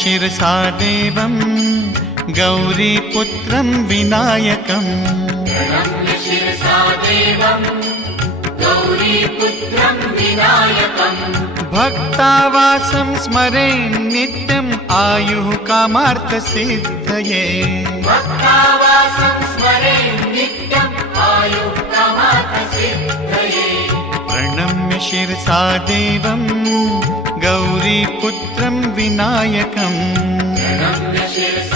शिरसा देवं गौरीपुत्रं विनायकम् प्रणम्य शिरसा देवं गौरीपुत्रं विनायकम् भक्तावासं स्मरे नित्यम् आयुः कामार्थसिद्धये भक्तावासं स्मरे नित्यम् आयुः कामार्थसिद्धये प्रणम्य शिरसा देवं गौरीपुत्रं विनायकम् प्रणम्य शिरसा